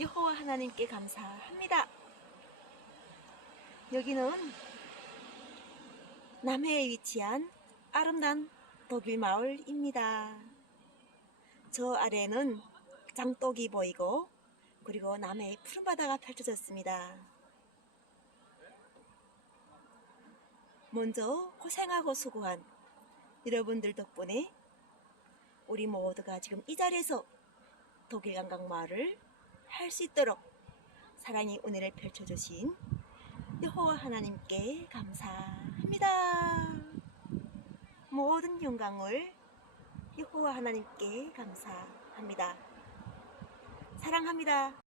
여호와 하나님께 감사합니다. 여기는 남해에 위치한 아름다운 독일 마을입니다. 저 아래는 장독이 보이고 그리고 남해의 푸른 바다가 펼쳐졌습니다. 먼저 고생하고 수고한 여러분들 덕분에 우리 모두가 지금 이 자리에서 독일 관광 마을을 할 수 있도록 사랑의 은혜를 펼쳐주신 여호와 하나님께 감사합니다. 모든 영광을 여호와 하나님께 감사합니다. 사랑합니다.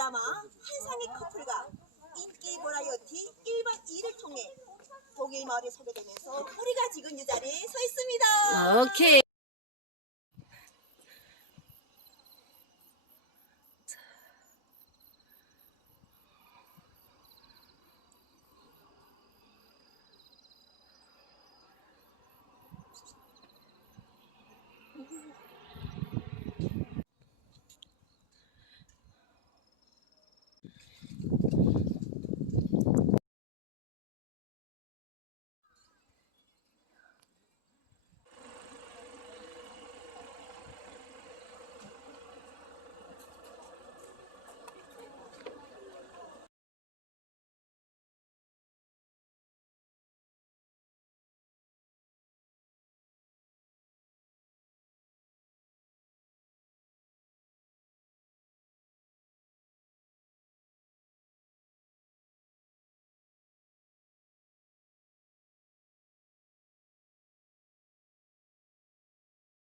드라마 한상의 커플과 인기 버라이어티 1박 2일을 통해 독일 마을에 소개되면서 우리가 지금 이 자리에 서 있습니다. 오케이.